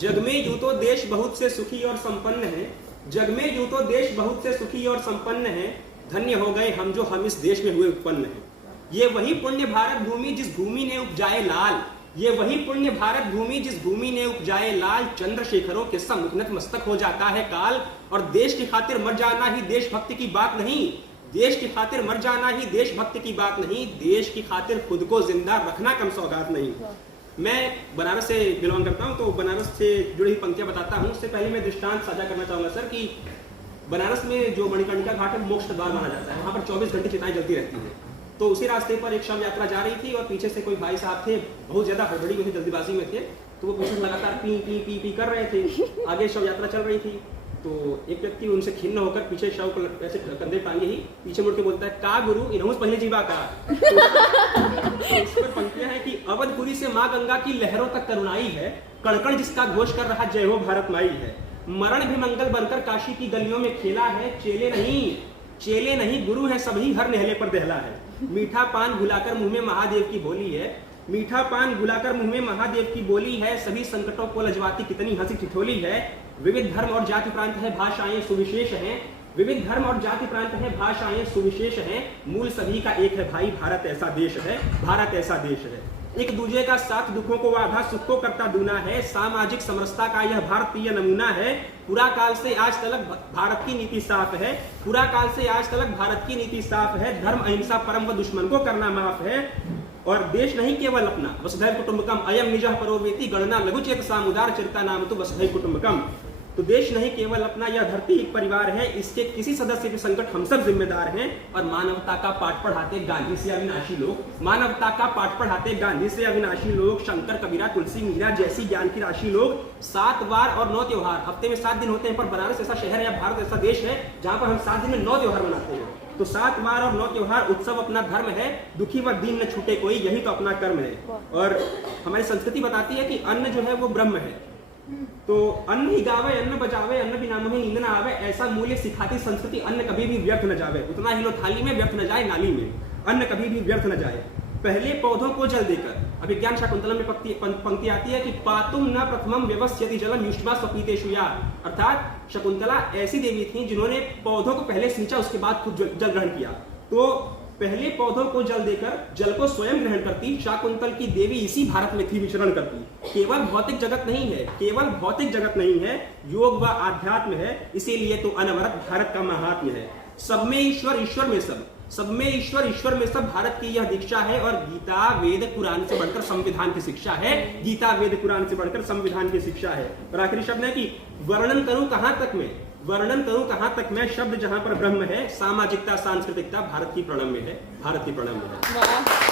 जग में यूं तो देश बहुत से सुखी और संपन्न है, जग में यूं तो देश बहुत से सुखी और संपन्न है, धन्य हो गए हम जो हम इस देश में हुए उत्पन्न हैं। ये वही पुण्य भारत भूमि जिस भूमि ने उपजाए लाल, ये वही पुण्य भारत भूमि जिस भूमि ने उपजाए लाल, चंद्रशेखरों के सम्मुख नतमस्तक हो जाता है काल। और देश की खातिर मर जाना ही देशभक्ति की बात नहीं, देश की खातिर मर जाना ही देशभक्ति की बात नहीं, देश की खातिर खुद को जिंदा रखना कम सौगात नहीं। मैं बनारस से बिलोंग करता हूं, तो बनारस से जुड़ी हुई पंक्तियां बताता हूं। उससे पहले मैं दृष्टांत साझा करना चाहूंगा सर कि बनारस में जो मणिकर्णिका घाट है मोक्ष द्वार माना जाता है, वहां पर 24 घंटे चिताएं जलती रहती हैं। तो उसी रास्ते पर एक शव यात्रा जा रही थी और पीछे से कोई भाई साहब थे, बहुत ज्यादा हड़बड़ी में थे, जल्दीबाजी में थे, तो वो पीछे लगातार पी पी पी पी कर रहे थे। आगे शव यात्रा चल रही थी, तो एक व्यक्ति उनसे खिन्न होकर पीछे शव को ऐसे कंधे टांगे ही पीछे मुड़ के बोलता है, का गुरु इन्हों पहले जीवा का। तो इस पर पंक्तियां हैं कि अवधपुरी से माँ गंगा की लहरों तक करुणाई है, कण कण जिसका घोष कर रहा जय हो भारत माई है। मरण भी मंगल बनकर काशी की गलियों में खेला है, चेले नहीं गुरु है सभी हर नेहले पर दहला है। मीठा पान भुलाकर मुंह में महादेव की बोली है, मीठा पान भुलाकर मुंह में महादेव की बोली है, सभी संकटों को लजवाती कितनी हंसी ठिठोली है। विविध धर्म और जाति प्रांत है, भाषाएं सुविशेष हैं, विविध धर्म और जाति प्रांत है, भाषाएं सुविशेष हैं, मूल सभी का एक है भाई, भारत ऐसा देश है, भारत ऐसा देश है। एक दूजे का साथ दुखों को आधा सुख को करता दूना है, सामाजिक समरसता का यह भारतीय नमूना है। पूरा काल से आज तलक भारत की नीति साफ है, पूरा काल से आज तलक भारत की नीति साफ है, धर्म अहिंसा परम व दुश्मन को करना माफ है। और देश नहीं केवल अपना, वसुधैव कुटुंबकम अयम निजः परोवेति, गणना लघुचेत सामुदार चरिता नाम तो वसुधैव कुटुंबकम। तो देश नहीं केवल अपना, यह धरती एक परिवार है, इसके किसी सदस्य के संकट हम सब जिम्मेदार हैं। और मानवता का पाठ पढ़ाते गांधी से अविनाशी लोग, मानवता का पाठ पढ़ाते गांधी से अविनाशी लोग, शंकर कबीरा तुलसी मीरा जैसी ज्ञान की राशि लोग। 7 वार और 9 त्योहार, हफ्ते में 7 दिन होते हैं, पर बनारस ऐसा शहर है या भारत ऐसा देश है जहां पर हम 7 दिन में 9 त्योहार मनाते हैं। तो 7 वार और 9 त्योहार उत्सव अपना धर्म है, दुखी व दीन न छूटे कोई, यही तो अपना कर्म है। और हमारी संस्कृति बताती है कि अन्न जो है वो ब्रह्म है, तो अन्न ही गावे अन्न बजावे, अन्न बिना मुहे नींद न आवे, ऐसा मूल्य सिखाती संस्कृति, अन्न कभी भी व्यर्थ न जावे। उतना ही लो थाली में व्यर्थ न जाए नाली में, अन्न कभी भी व्यर्थ न जाए। पहले पौधों को जल देकर, अभिज्ञान शाकुंतलम में पंक्ति आती है कि पातुम न प्रथमम व्यवस्थयति जलम युष्मा स्वपीतेषु या, अर्थात शकुंतला ऐसी देवी थी जिन्होंने पौधों को पहले सींचा, उसके बाद खुद जल ग्रहण किया। तो पहले पौधों को जल देकर जल को स्वयं ग्रहण करती शाकुंतल की देवी इसी भारत में थी विचरण करती। केवल भौतिक जगत नहीं है, केवल भौतिक जगत नहीं है, योग व आध्यात्म है, इसीलिए तो अनवरत भारत का महात्म्य है। सब में ईश्वर, ईश्वर में सब, सब में ईश्वर, ईश्वर में सब, भारत की यह दीक्षा है। और गीता वेद कुरान से बढ़कर संविधान की शिक्षा है, गीता वेद कुरान से बढ़कर संविधान की शिक्षा है। और आखिरी शब्द है कि वर्णन करूं कहां तक मैं, वर्णन करूं कहां तक मैं, शब्द जहां पर ब्रह्म है, सामाजिकता सांस्कृतिकता भारत की प्रणम्य है, भारत की प्रणम्य है।